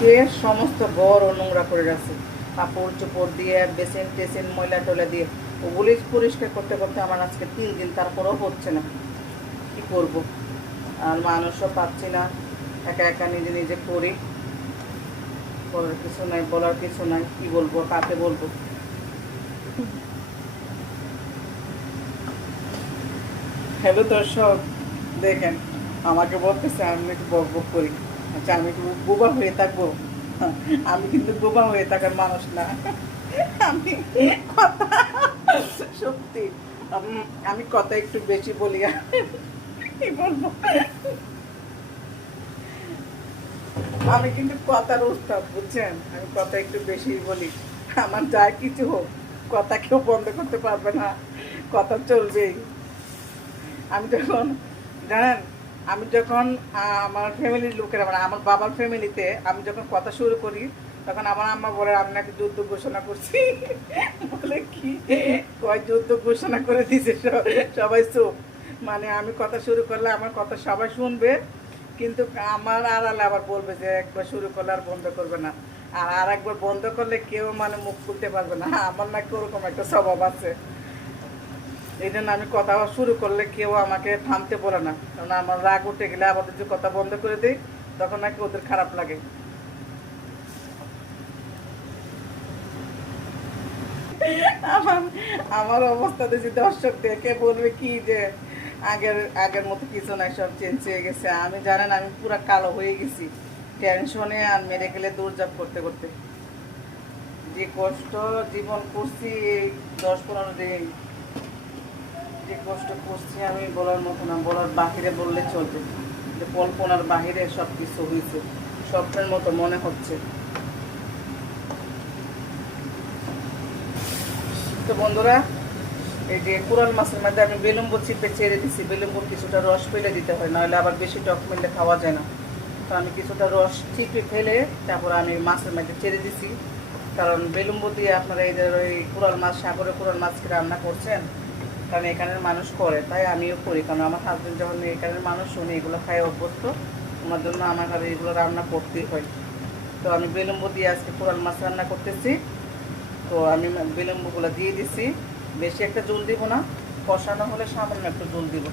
কে সমস্ত ঘর ও নোংরা করে রাখছে, কাপড় চোপড় দিয়ে বেসিন টেসিন ময়লা টয়লা দিয়ে ওগুলি পরিষ্কার করতে করতে আমার আজকে 3 দিন, তারপরেও হচ্ছে না। কি করব, আর মানুষও পাচ্ছি না, একা একা নিজে নিজে করি, বলার কিছু নাই, বলার কিছু নাই, কি বলবো, কাকে বলবো। হ্যালো দর্শক, দেখেন আমাকে বলতেছে আমি একটু বক বক করি। আচ্ছা, আমি কি বোবা হয়ে থাকবো? আমি কিন্তু বোবা হয়ে থাকার মানুষ না। আমি কথা, সত্যি, আমি কথা একটু বেশি বলি। কি বলবো, আমি কিন্তু কথার উস্তাদ, বুঝছেন? আমি কথা একটু বেশি বলি। আমার যা কিছু হোক, কথা কেউ বন্ধ করতে পারবে না, কথা চলবেই। আমি যখন, জানেন, আমি যখন আমার ফ্যামিলির লোকেরা, মানে আমার বাবার ফ্যামিলিতে আমি যখন কথা শুরু করি, তখন আমার আম্মা বলে আমি নাকি যুদ্ধ ঘোষণা করছি। বলে কি, কয় যুদ্ধ ঘোষণা করে দিছে, সবাই চুপ। মানে আমি কথা শুরু করলে আমার কথা সবাই শুনবে, কিন্তু আমার আড়ালে আবার বলবে যে একবার শুরু করলে আর বন্ধ করবে না, আর আর একবার বন্ধ করলে কেউ মানে মুখ খুলতে পারবে না। আমার নাকি ওরকম একটা স্বভাব আছে। এই জন্য আমি কথা শুরু করলে কেউ আমাকে থামতে বলে না, কারণ আমার রাগ উঠে গেলে আবার যদি কথা বন্ধ করে দিই, তখন নাকি ওদের খারাপ লাগে। আমার আমার অবস্থাতে যে দর্শক দেখে বলবে কি যে আগের আগের মতো কিছু নাই, সব চেঞ্জ হয়ে গেছে। আমি, জানেন, আমি পুরা কালো হয়ে গেছি টেনশনে আর মেডিকেলে দৌড়ঝাঁপ করতে করতে। যে কষ্ট জীবন করছি এই 10-15 দিন, যে কষ্ট করছি আমি বলার মতো না, বলার বাহিরে বললে চলবে, যে কল্পনার বাহিরে সব কিছু হয়েছে, স্বপ্নের মতো মনে হচ্ছে। তো বন্ধুরা, এই যে পুরান মাছের মধ্যে আমি বেলুম্বু চিপে ছেড়ে দিছি, বেলুম্বুর কিছুটা রস ফেলে দিতে হয়, নাহলে আবার বেশি টক মিললে খাওয়া যায় না। তো আমি কিছুটা রস চিপে ফেলে তারপর আমি মাছের মধ্যে ছেড়ে দিছি, কারণ বেলুম্বু দিয়ে আপনারা এই যে ওই পুরান মাছ, সাগরে পুরান মাছ কি রান্না করছেন? কারণ এখানের মানুষ করে, তাই আমিও করি, কারণ আমার হাজবেন্ড যখন এখানের মানুষ, উনি এগুলো খায় অভ্যস্ত, ওনার জন্য আমার ঘরে এগুলো রান্না করতেই হয়। তো আমি বেলুম্বু দিয়ে আজকে পুরান মাছ রান্না করতেছি। তো আমি বেলুম্বুগুলো দিয়ে দিছি, বেশি একটা জল দিব না, কষানো হলে সামান্য একটু জল দিব।